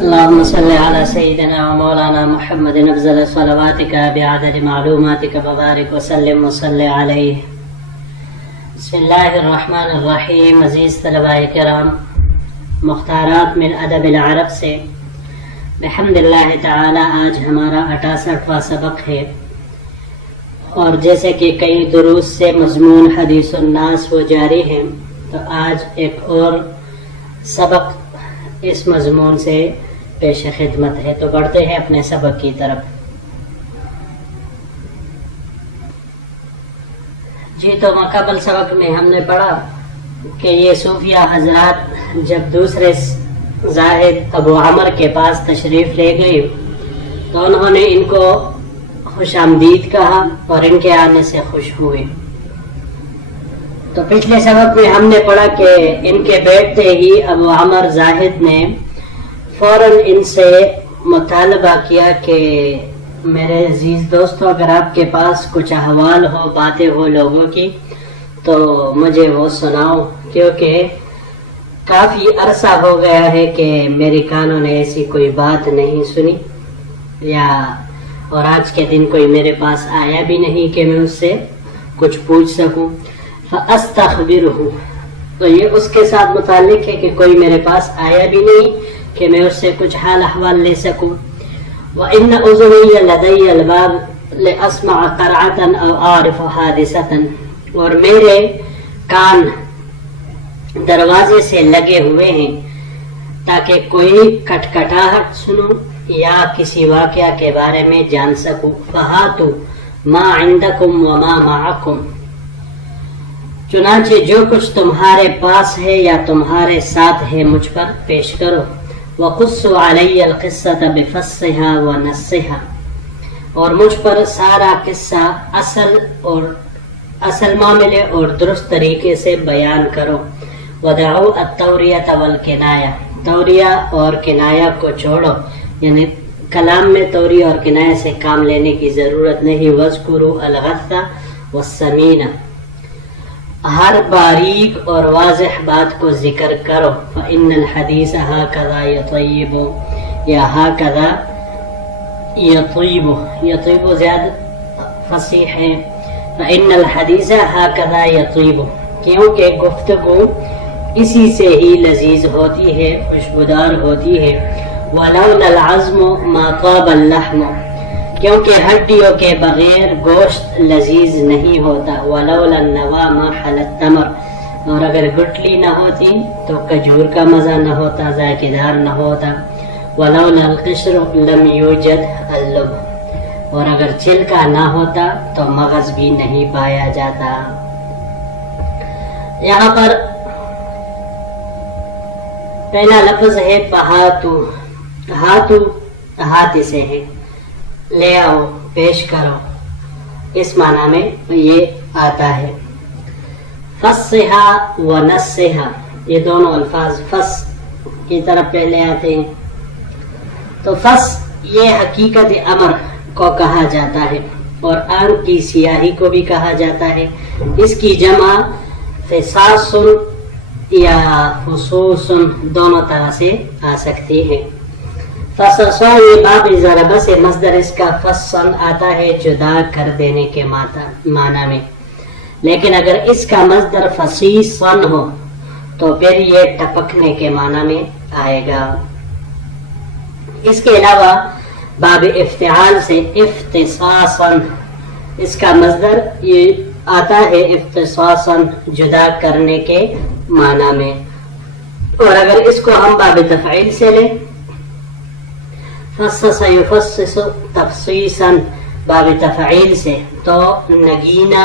اللهم صل على سيدنا ومولانا محمد افضل صلواتك بعدد معلوماتك وبارك وسلم وصل عليه. بسم اللہ الرحمن الرحیم. عزیز طلباء کرام، مختارات من ادب العرب سے بحمد اللہ تعالی آج ہمارا 68واں سبق ہے، اور جیسے کہ کئی دروس سے مضمون حدیث الناس وہ جاری ہیں، تو آج ایک اور سبق اس مضمون سے پیش خدمت ہے. تو بڑھتے ہیں اپنے سبق کی طرف. جی، تو ماقبل سبق میں ہم نے پڑھا کہ یہ صوفیہ حضرات جب دوسرے زاہد ابو عمر کے پاس تشریف لے گئے تو انہوں نے ان کو خوش آمدید کہا اور ان کے آنے سے خوش ہوئے. تو پچھلے سبق میں ہم نے پڑھا کہ ان کے بیٹھتے ہی ابو عمر زاہد نے فوراً ان سے مطالبہ کیا کہ میرے عزیز دوستو، اگر آپ کے پاس کچھ احوال ہو، باتیں ہو لوگوں کی، تو مجھے وہ سناؤ، کیونکہ کافی عرصہ ہو گیا ہے کہ میری کانوں نے ایسی کوئی بات نہیں سنی، اور آج کے دن کوئی میرے پاس آیا بھی نہیں کہ میں اس سے کچھ پوچھ سکوں. فاستخبرہ، تو یہ اس کے ساتھ متعلق ہے کہ کوئی میرے پاس آیا بھی نہیں کہ میں اس سے کچھ حال احوال لے سکوں. وَإِنَّ أُذُنِيَ لَدَيَّ الْبَابِ لِأَسْمَعَ قَرْعَةً أَوْ أَعْرِفَ حَادِثَةً، اور میرے کان دروازے سے لگے ہوئے ہیں تاکہ کوئی کٹکٹاہٹ سنوں یا کسی واقعہ کے بارے میں جان سکوں. فَهَاتُوا مَا عِنْدَكُمْ وَمَا مَعَكُمْ، چنانچہ جو کچھ تمہارے پاس ہے یا تمہارے ساتھ ہے مجھ پر پیش کرو. وَقُصُّوا عَلَيَّ الْقِصَّةَ بِفَصِّحَا وَنَصِّحَا، اور مجھ پر سارا قصہ اصل معاملے اور درست طریقے سے بیان کرو. وَدَعُوا التَّوْرِيَةَ وَالْكِنَایَةَ، توریہ اور کنایہ کو چھوڑو، یعنی کلام میں توریہ اور کنایہ سے کام لینے کی ضرورت نہیں. وَاذْكُرُوا الْغَثَّ وَالسَّمِینَ، ہر باریک اور واضح بات کو ذکر کرو. فَإِنَّ الْحَدِيثَ هَكَذَا يَطْيِبُ، یا هَكَذَا يَطْيِبُ، يَطْيِبُ زیادہ فصیح ہے. فَإِنَّ الْحَدِيثَ هَكَذَا يَطْيِبُ، کیونکہ گفتگو اسی سے ہی لذیذ ہوتی ہے، خوشبودار ہوتی ہے. وَلَوْلَا الْعَظْمُ مَا طَابَ اللَّحْمُ، کیونکہ ہڈیوں کے بغیر گوشت لذیذ نہیں ہوتا. وَلَوْلَا النَّوَىٰ مَا حَلَى التَّمْرُ، اور اگر گٹلی نہ ہوتی تو کھجور کا مزہ نہ ہوتا، ذائقہ دار نہ ہوتا. وَلَوْلَا الْقِشْرُ لَمْ يُوجَدْ اللُّبُّ، اور اگر چھلکا نہ ہوتا تو مغز بھی نہیں پایا جاتا. یہاں پر پہلا لفظ ہے پہاتو. ہاتو ہاتھ سے ہے، لے آؤ، پیش کرو، اس معنی میں یہ آتا ہے. فصحا و نصحا، یہ دونوں الفاظ فص کی طرف پہلے آتے ہیں. تو فص یہ حقیقت امر کو کہا جاتا ہے، اور آنکھ کی سیاہی کو بھی کہا جاتا ہے. اس کی جمع فصاص یا فصوص دونوں طرح سے آ سکتی ہے. فصصا یہ باب ضربہ سے مصدر اس کا فصن آتا ہے، جدا کر دینے کے معنی میں. لیکن اگر اس کا مصدر فصیصن ہو تو پھر یہ ٹپکنے کے معنی میں آئے گا. اس کے علاوہ باب افتعال سے اختصاصن، اس کا مصدر یہ آتا ہے اختصاصن، جدا کرنے کے معنی میں. اور اگر اس کو ہم باب تفعیل سے لیں، فصص یفصص تفصیصا، باب تفعیل سے، تو نگینہ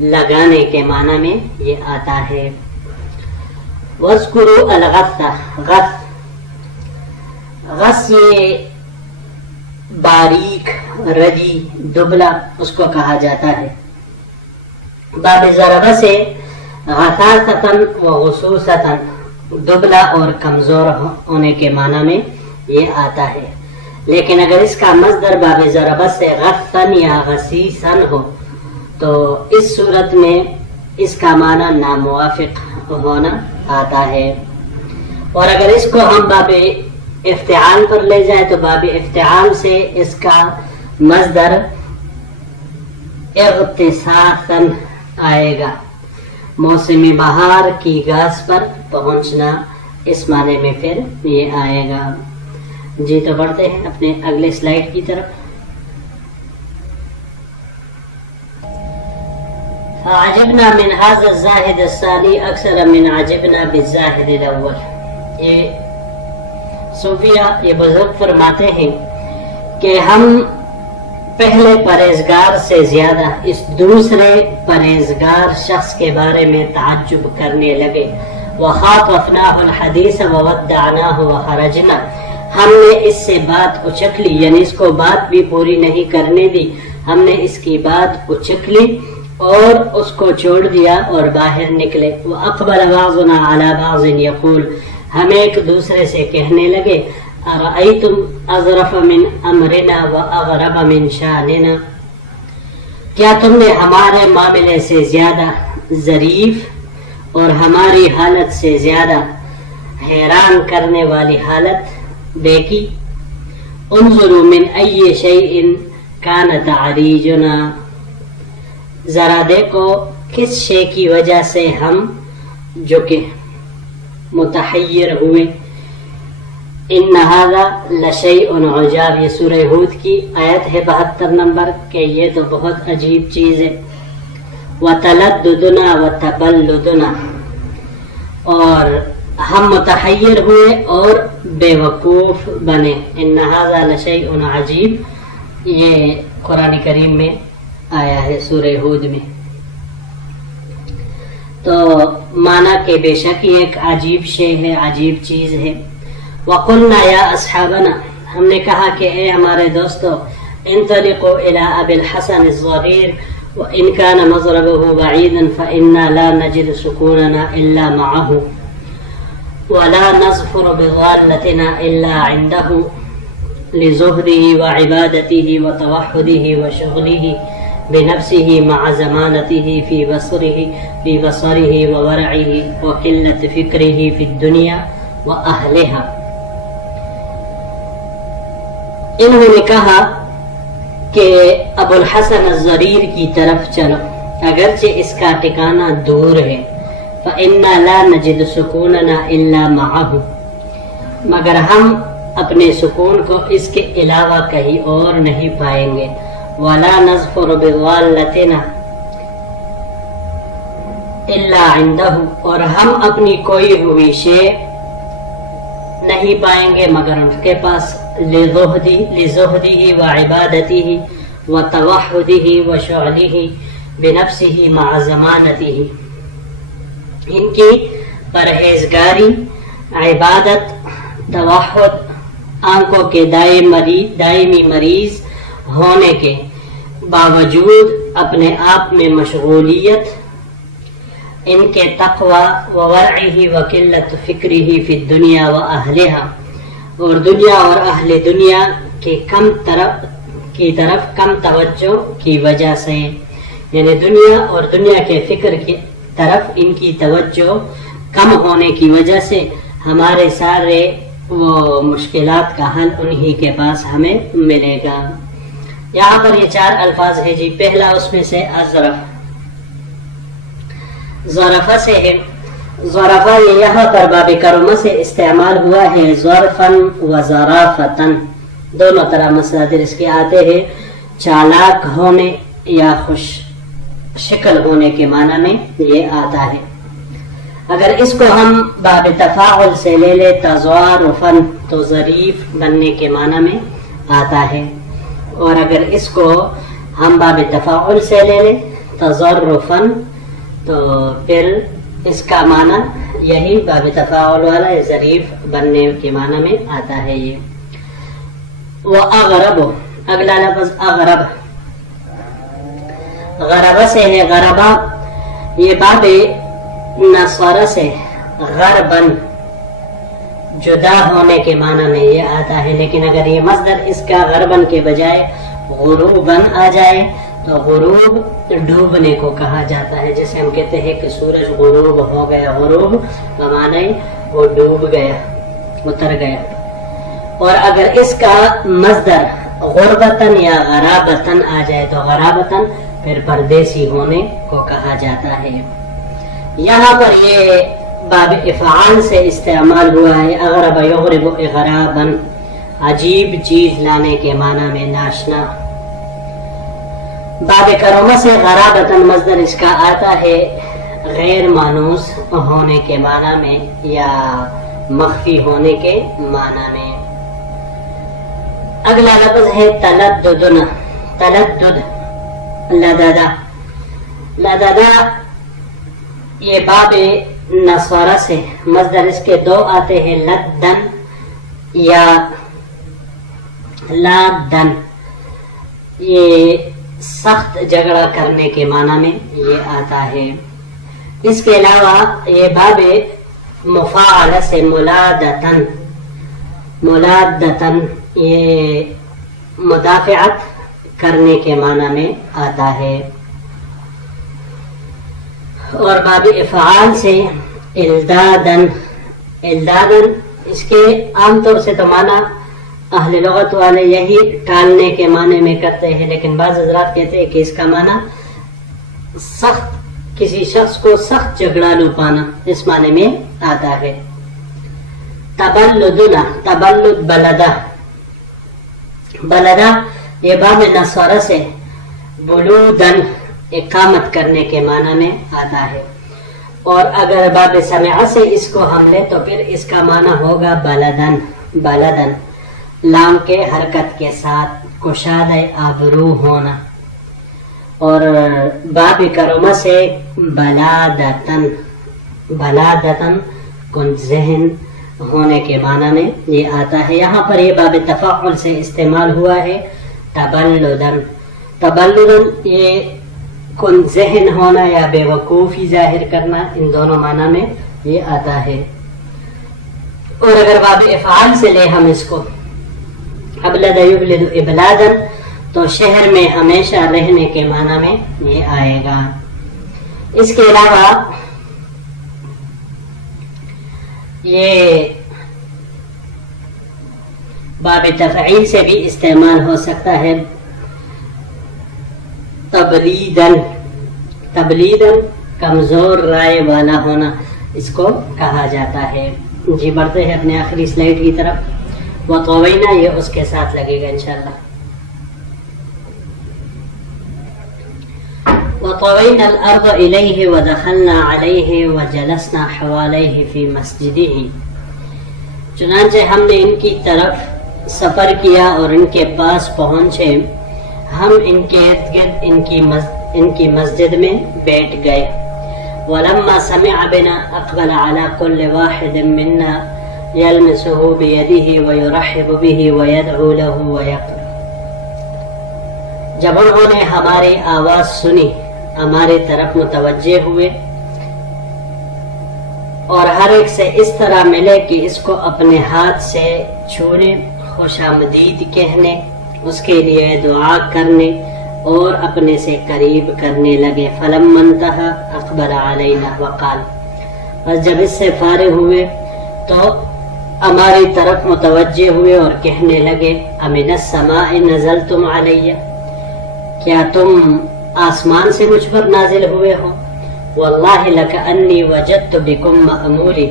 لگانے کے معنی میں یہ آتا ہے. وَاذْكُرُوا الْغَثَّ، غث یہ باریک، ردی، دبلا اس کو کہا جاتا ہے. باب ضربہ سے غثاثتاً و غصوصتاً، دبلا اور کمزور ہونے کے معنی میں یہ آتا ہے. لیکن اگر اس کا مصدر باب ضربہ سے غثن یا غصیصن ہو تو اس صورت میں اس کا معنی ناموافق ہونا آتا ہے. اور اگر اس کو ہم باب افتعال پر لے جائیں تو باب افتعال سے اس کا مصدر اغتساثا آئے گا، موسم بہار کی گھاس پر پہنچنا، اس معنی میں پھر یہ آئے گا. جی تو بڑھتے ہیں اپنے اگلے سلائیڈ کی طرف. عجبنا من هذا الزاہد الثانی اکثر من عجبنا بالزاہد الاول. یہ صوفیہ، یہ بزرگ فرماتے ہیں کہ ہم پہلے پرہیزگار سے زیادہ اس دوسرے پرہیزگار شخص کے بارے میں تعجب کرنے لگے. وخاطفناہ الحدیث وودعناہ وخرجنا. ہم نے اس سے بات اچک لی، یعنی اس کو بات بھی پوری نہیں کرنے دی، ہم نے اس کی بات اچک لی اور اس کو چھوڑ دیا اور باہر نکلے. وَأَقْبَلَ بَعْضُنَا عَلَى بَعْضٍ يَقُولُ. ہم ایک دوسرے سے کہنے لگے أَرَأَيْتُمْ أَظْرَفَ مِنْ أَمْرِنَا وَأَغْرَبَ مِنْ شَأْنِنَا. کیا تم نے ہمارے معاملے سے زیادہ ظریف اور ہماری حالت سے زیادہ حیران کرنے والی حالت دیکھی؟ انظروا من أي شيء كان تعريجنا. ذرا دیکھو کس شے کی وجہ سے ہم جو کہ متحیر ہوئے. ان هذا لشيء عجاب. یہ سورہ ہود کی آیت ہے 72 نمبر کہ یہ تو بہت عجیب چیز ہے. وتلددنا وتبلدنا. اور ہم متحیر ہوئے اور بے وقوف بنے. ان هذا لشيء عجیب یہ قرآن کریم میں آیا ہے سورہ ہود میں. تو مانا کہ بے شک یہ ایک عجیب شے ہے، عجیب چیز ہے. وقلنا یا اصحابنا. ہم نے کہا کہ اے ہمارے دوستو، انطلقوا الى ابی الحسن الصغیر وان كان مضربه بعيدا فإنا لا نجد سكوننا الا معه ولا نظفر بضالتنا الا عنده لزهده وعبادته وتوحده وشغله بنفسه مع زمانته في بصره وورعه وقلة فكره في الدنيا وأهلها. انہوں نے کہا کہ ابو الحسن الضریر کی طرف چلو، اگرچہ اس کا ٹھکانہ دور ہے. فإنا لا نجد سکوننا الا معه. مگر ہم اپنے سکون کو اس کے علاوہ کہیں اور نہیں پائیں گے. ولا نظفر بضالتنا الا عنده. اور ہم اپنی کوئی ہوئی شے نہیں پائیں گے مگر ان کے پاس. لزهده وعبادته وتوحده وشغله بنفسه مع زمانته. ان کی پرہیزگاری، عبادت، توحد، آنکھوں کے دائمی مریض ہونے کے باوجود اپنے آپ میں مشغولیت، ان کے تقوی وورعه وقلت فکره فی الدنیا واہلها. اور دنیا اور اہل دنیا کی طرف کم توجہ کی وجہ سے، یعنی دنیا اور دنیا کے فکر کی طرف ان کی توجہ کم ہونے کی وجہ سے ہمارے سارے وہ مشکلات کا حل انہی کے پاس ہمیں ملے گا. یہاں پر یہ 4 الفاظ ہیں جی. پہلا اس میں سے الظرف، ظرفہ سے ہے. ظرفہ یہ یہاں پر باب کرمہ سے استعمال ہوا ہے. ظرفن و ظرافتن دونوں طرح مصادر اس کے آتے ہیں. چالاک ہونے یا خوش شکل ہونے کے معنی میں یہ آتا ہے. اگر اس کو ہم باب تفاعل سے لے لے تظارفن تو ظریف بننے کے معنی میں آتا ہے. اور اگر اس کو ہم باب تفاعل سے لے لیں تظرفن تو پھر اس کا معنی یہی باب تفاعل والا ظریف بننے کے معنی میں آتا ہے. یہ وَأَغْرَبُ. اگلا لفظ اغرب، غربہ سے ہے. غربہ یہ باب نصارہ سے غربن جدا ہونے کے معنی میں یہ آتا ہے. لیکن اگر یہ مصدر اس کا غربن کے بجائے غروبن آ جائے تو غروب ڈوبنے کو کہا جاتا ہے، جیسے ہم کہتے ہیں کہ سورج غروب ہو گیا، غروب کا معنی وہ ڈوب گیا، اتر گیا۔ اور اگر اس کا مصدر غربتن یا غرابتن آ جائے تو غرابتن پھر پردیسی ہونے کو کہا جاتا ہے۔ یہاں پر یہ باب افعال سے استعمال ہوا ہے، اغرب یغرب اغرابا، عجیب چیز لانے کے معنی میں، ناشنا۔ باب کرما سے غرابتن مصدر اس کا آتا ہے غیر مانوس ہونے کے معنی میں یا مخفی ہونے کے معنی میں۔ اگلا لفظ ہے تلددن، تلدد، لددا۔ لددا یہ باب نصارہ سے مصدر اس کے دو آتے ہیں، لدن یا لادن، یہ سخت جھگڑا کرنے کے معنی میں یہ آتا ہے۔ اس کے علاوہ یہ باب مفاعلہ سے ملادتن، ملادتن یہ مدافعت کرنے کے معنی میں آتا ہے۔ اور باب افعال سے الدادن، الدادن اس کے عام طور سے تو معنی اہل لغت والے یہی ٹالنے کے معنی میں کرتے ہیں، لیکن بعض حضرات کہتے ہیں کہ اس کا معنی سخت، کسی شخص کو سخت جھگڑالو پانا، اس معنی میں آتا ہے۔ تبلدنا، تبلد بلدہ، بلدہ یہ باب نصارہ سے بلودن اقامت کرنے کے معنی میں آتا ہے۔ اور اگر باب سمعہ سے اس کو ہم لے تو پھر اس کا معنی ہوگا بلدن، بلدن، لام کے حرکت کے ساتھ، کشادہ آبرو ہونا۔ اور باب کرما سے بلادتن، بلادتن کن ذہن ہونے کے معنی میں یہ آتا ہے۔ یہاں پر یہ باب تفاعل سے استعمال ہوا ہے، تبلدن، تبلدن یہ کن ذہن ہونا یا بے وقوفی ظاہر کرنا، ان دونوں معنی میں یہ آتا ہے۔ اور اگر باب افعال سے لے ہم اس کو، ابلد یبلد ابلادن، تو شہر میں ہمیشہ رہنے کے معنی میں یہ آئے گا۔ اس کے علاوہ یہ باب تفعیل سے بھی استعمال ہو سکتا ہے، تبلیدن، تبلیدن کمزور رائے والا ہونا اس کو کہا جاتا ہے۔ جی بڑھتے ہیں اپنے آخری سلائیڈ کی طرف۔ وطوینا یہ اس کے ساتھ لگے گا انشاءاللہ۔ وطوینا الارض الیہ ودخلنا علیہ وجلسنا حوالیہ فی مسجدہ، چنانچہ ہم نے ان کی طرف سفر کیا اور ان کے پاس پہنچے، ہم ان کے ارد گرد ان کی مسجد میں بیٹھ گئے۔ ولما سمع بنا اقبل على كل واحد منا يلمسه بيده ويرحب به ويدعو له ويقول، جب انہوں نے ہماری آواز سنی ہمارے طرف متوجہ ہوئے اور ہر ایک سے اس طرح ملے کہ اس کو اپنے ہاتھ سے چھونے، خوش آمدید کہنے، اس کے لیے دعا کرنے اور اپنے سے قریب کرنے لگے۔ فلما انتہا اقبل علینا وقال، بس جب اس سے فارغ ہوئے تو ہماری طرف متوجہ ہوئے اور کہنے لگے، امن السماء نزلتم علیہ، کیا تم آسمان سے مجھ پر نازل ہوئے ہو؟ واللہ لکأنی وجدت بکم مأمولی،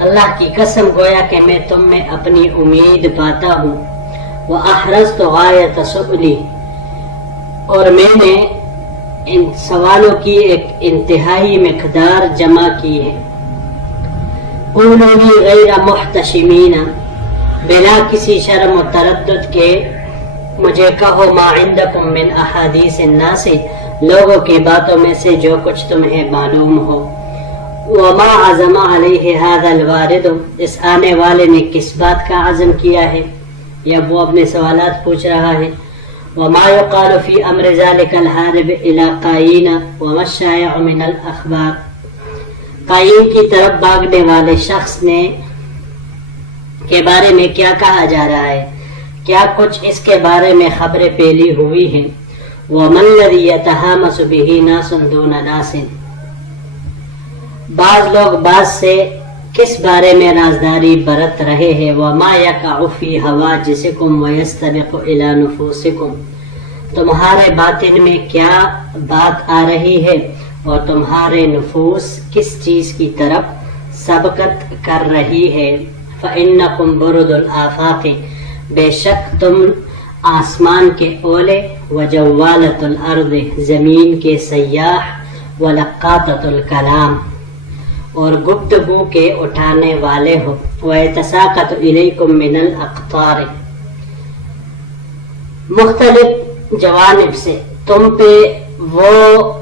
اللہ کی قسم گویا کہ میں تم میں اپنی امید پاتا ہوں۔ وَأَحْرَزْتُ غَایَةَ سُؤْلِی، اور میں نے ان سوالوں کی ایک انتہائی مقدار جمع کی ہے۔ قُولُوا لِی غَیْرَ مُحْتَشِمِینَ، بلا کسی شرم و تردد کے مجھے کہو، ما عندکم من احادیث الناس، لوگوں کی باتوں میں سے جو کچھ تمہیں معلوم ہو۔ وما عزم علیہ هذا الوارد، اس آنے والے نے کس بات کا عزم کیا ہے، یا وہ اپنے سوالات پوچھ رہا ہے۔ وما يقال في امر ذلك الهارب الى قاین وما الشائع من الاخبار، قاین کی طرف بھاگنے والے شخص نے کے بارے میں کیا کہا جا رہا ہے، کیا کچھ اس کے بارے میں خبریں پھیلی ہوئی ہیں۔ وَمَا الَّذِي يَتَحَامَسُ بِهِ نَاسٌ دُونَ نَاسٍ. بعض لوگ بعض سے کس بارے میں رازداری برت رہے ہیں. وَمَا يَقَعُ فِي حَوَاجِسِكُمْ وَيَسْتَبِقُ إِلَى نُفُوسِكُمْ. تمہارے باطن میں کیا بات آ رہی ہے اور تمہارے نفوس کس چیز کی طرف سبقت کر رہی ہے. فَإِنَّكُمْ بُرُدُ الْآفَاقِ. بے شک تم آسمان کے اولے، وجوالۃ الارض زمین کے سیاح، ولقاطۃ الکلام اور گفتگو کے اٹھانے والے ہو، ویتساقط الیکم من الاقطار مختلف جوانب سے تم پہ وہ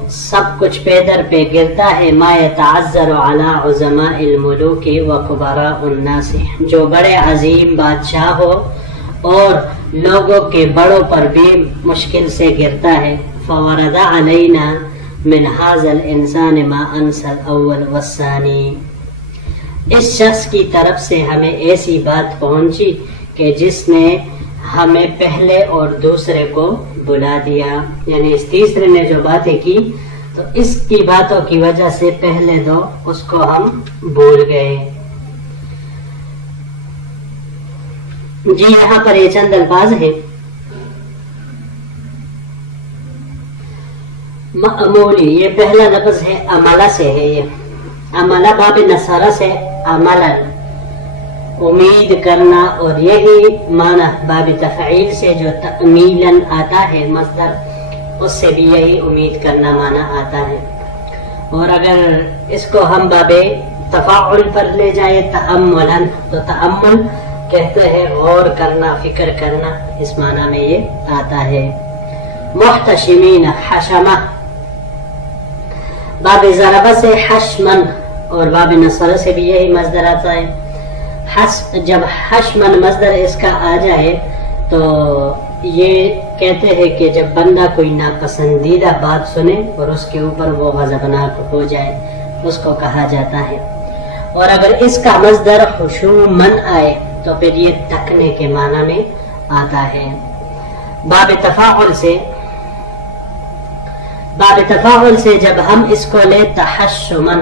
سب کچھ پیدر پہ گرتا ہے. ما یتعذر علی عظماء الملوک وکبراء الناس. جو بڑے عظیم بادشاہ ہو اور لوگوں کے بڑوں پر بھی مشکل سے گرتا ہے. فورد علینا من هذا الانسان ما انسى الاول والثانی. اس شخص کی طرف سے ہمیں ایسی بات پہنچی کہ جس نے ہمیں پہلے اور دوسرے کو بلا دیا. یعنی اس تیسرے نے جو باتیں کی تو اس کی باتوں کی وجہ سے پہلے دو اس کو ہم بھول گئے. جی یہاں پر یہ چند الفاظ ہیں. معمولی، یہ پہلا لفظ ہے عملہ سے ہے. یہ عملہ باب نصارہ سے عملا امید کرنا، اور یہی معنی باب تفعیل سے جو تأمیلا آتا ہے مصدر، اس سے بھی یہی امید کرنا معنی آتا ہے. اور اگر اس کو ہم باب تفاعل پر لے جائے تأملا، تو تأمل کہتے ہیں غور کرنا، فکر کرنا، اس معنی میں یہ آتا ہے. محتشمین، حشمہ باب ضربہ سے حشمن، اور باب نصر سے بھی یہی مصدر آتا ہے. جب حشمن مصدر اس کا آ جائے تو یہ کہتے ہیں کہ جب بندہ کوئی ناپسندیدہ بات سنے اور اس کے اوپر وہ غضبناک ہو جائے، اس کو کہا جاتا ہے. اور اگر اس کا مصدر خشومن آئے تو پھر یہ تکنے کے معنی میں آتا ہے. باب تفاعل سے جب ہم اس کو لے تحشمن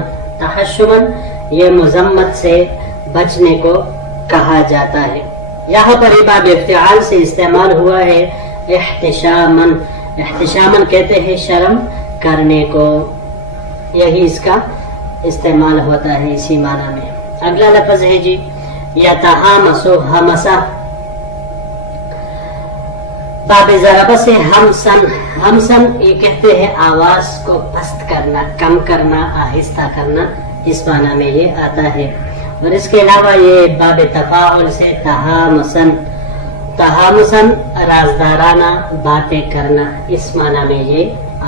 یہ مذمت سے بچنے کو کہا جاتا ہے. یہاں پر باب افتعال سے استعمال ہوا ہے احتشامن. احتشامن کہتے ہیں شرم کرنے کو، یہی اس کا استعمال ہوتا ہے اسی معنی میں. اگلا لفظ ہے جی یتحامسو، ہمسا باب ضربہ سے ہمسن. ہمسن یہ کہتے ہیں آواز کو پست کرنا، کم کرنا، آہستہ کرنا، اس معنی میں یہ آتا ہے. اور اس کے علاوہ یہ باب تفاعل سے تحامسن رازدارانہ باتیں کرنا، اس معنی میں یہ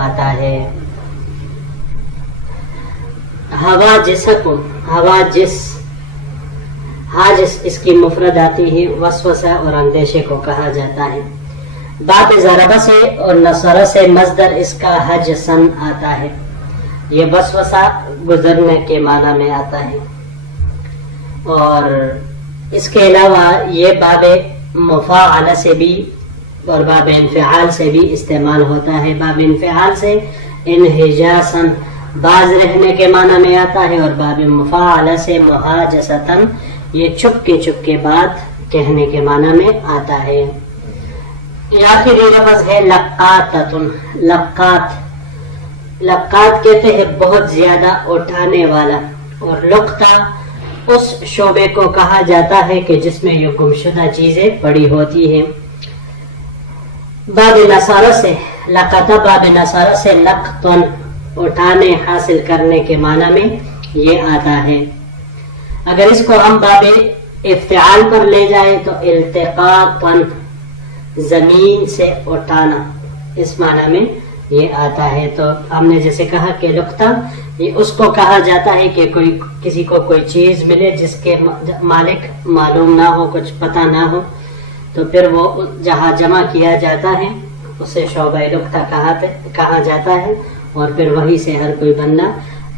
آتا ہے. حواجس اس کی مفرد آتی ہے. وسوسہ اور اندیشے کو کہا جاتا ہے. باب ضربہ سے اور نصرہ سے مصدر اس کا حجسن آتا ہے. یہ وسوسہ گزرنے کے معنی میں آتا ہے. اور اس کے علاوہ یہ باب مفاعلہ سے بھی اور باب انفعال سے بھی استعمال ہوتا ہے. باب انفعال سے انحجاسن باز رہنے کے معنی میں آتا ہے، اور باب مفاعلہ سے محاجستن یہ چپ کے بات کہنے کے معنی میں آتا ہے. آخری لفظ ہے لقاتتن. لقات کہتے ہیں بہت زیادہ اٹھانے والا، اور لقطہ اس شعبے کو کہا جاتا ہے کہ جس میں یہ گمشدہ چیزیں پڑی ہوتی ہیں. باب نصارہ سے لقطہ، باب نصارہ سے لقطن اٹھانے حاصل کرنے کے معنی میں یہ آتا ہے. اگر اس کو ہم باب افتعال پر لے جائیں تو التقاطن زمین سے اٹھانا، اس معنی میں یہ آتا ہے. تو ہم نے جیسے کہا کہ لقطہ یہ اس کو کہا جاتا ہے کہ کسی کو کوئی چیز ملے جس کے مالک معلوم نہ ہو، کچھ پتہ نہ ہو، تو پھر وہ جہاں جمع کیا جاتا ہے اسے شعبہ لقطہ کہا جاتا ہے. اور پھر وہی سے ہر کوئی بندہ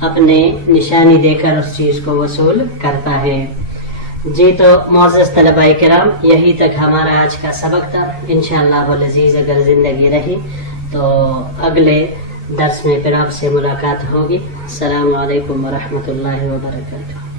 اپنے نشانی دے کر اس چیز کو وصول کرتا ہے. جی تو معزز طلباء کرام، یہی تک ہمارا آج کا سبق تھا. انشاءاللہ العزیز اگر زندگی رہی تو اگلے درس میں پھر آپ سے ملاقات ہوگی. السلام علیکم ورحمۃ اللہ وبرکاتہ.